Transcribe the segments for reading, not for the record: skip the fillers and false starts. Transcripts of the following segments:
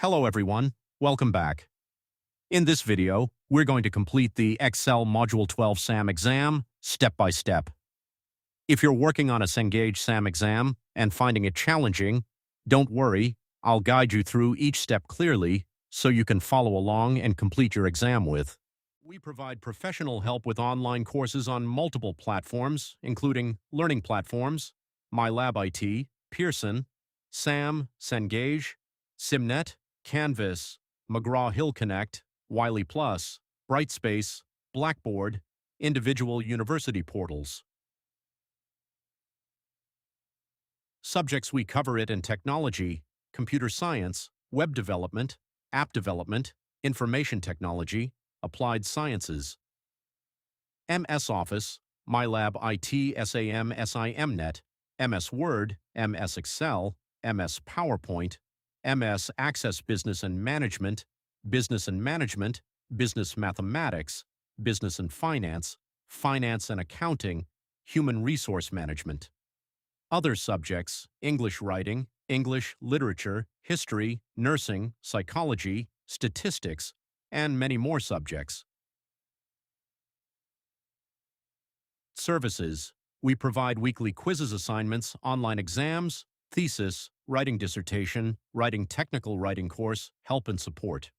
Hello everyone, welcome back. In this video, we're going to complete the Excel Module 12 SAM exam step by step. If you're working on a Cengage SAM exam and finding it challenging, don't worry, I'll guide you through each step clearly so you can follow along and complete your exam with. We provide professional help with online courses on multiple platforms, including learning platforms, MyLab IT, Pearson, SAM, Cengage, SIMnet, Canvas, McGraw Hill Connect, WileyPLUS, Brightspace, Blackboard, individual university portals. Subjects we cover it in technology, computer science, web development, app development, information technology, applied sciences. MS Office, MyLab IT SIMnet, MS Word, MS Excel, MS PowerPoint, MS Access Business and Management, Business Mathematics, Business and Finance, Finance and Accounting, Human Resource Management. Other subjects: English writing, English literature, history, nursing, psychology, statistics, and many more subjects. Services: we provide weekly quizzes, assignments, online exams, thesis, writing dissertation, writing technical writing course, help and support.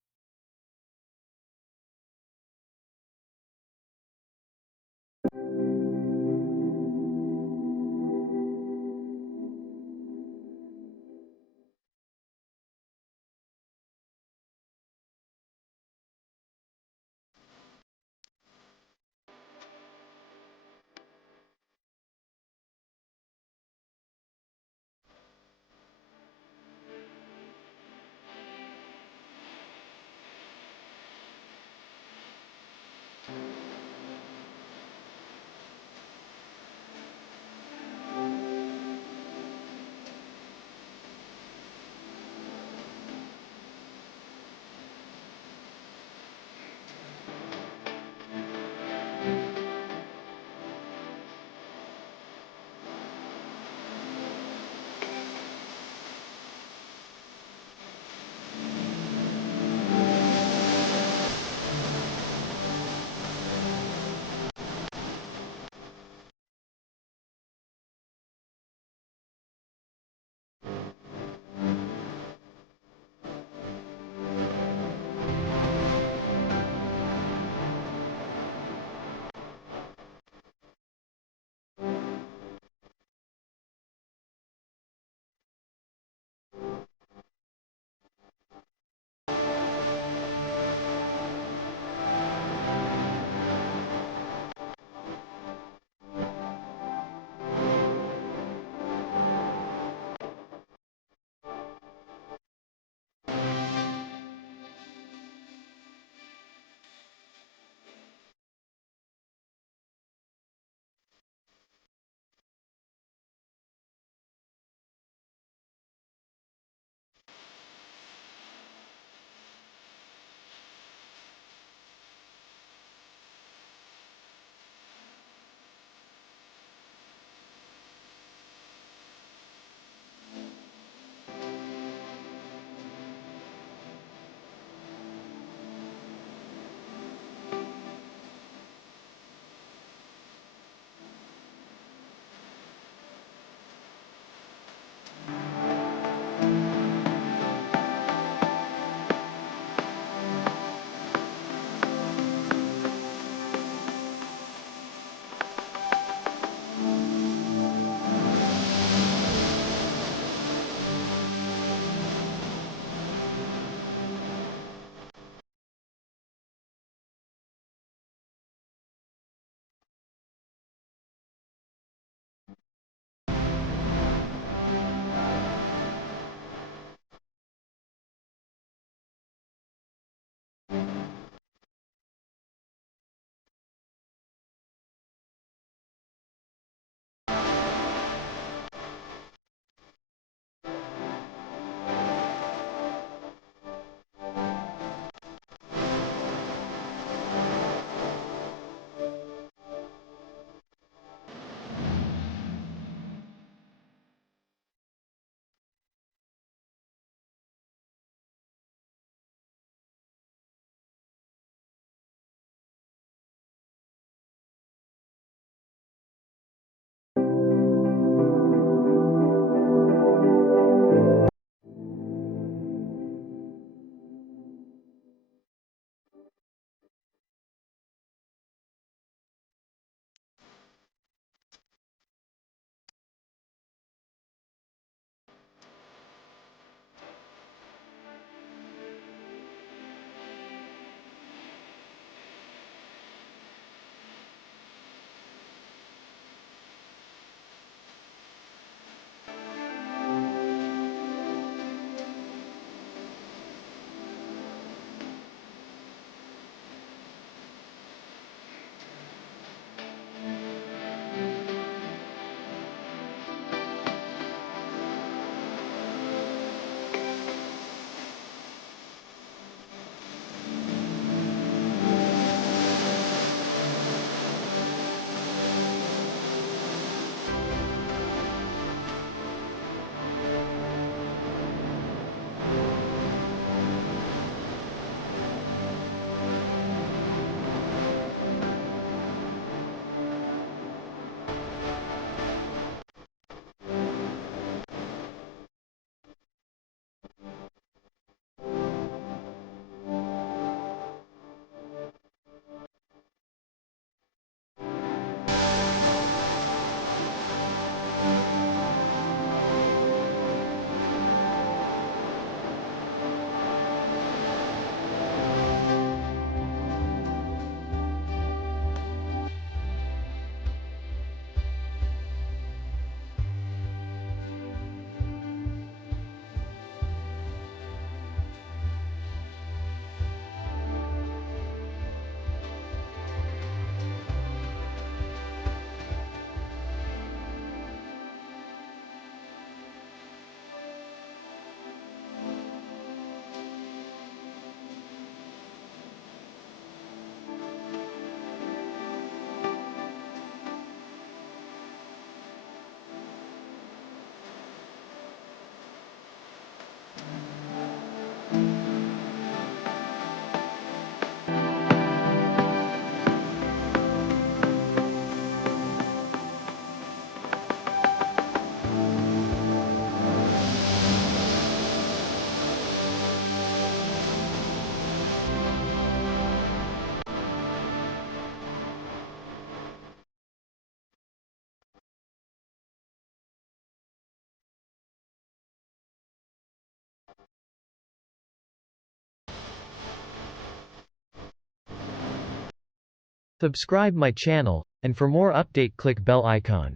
Subscribe my channel, and for more update click bell icon.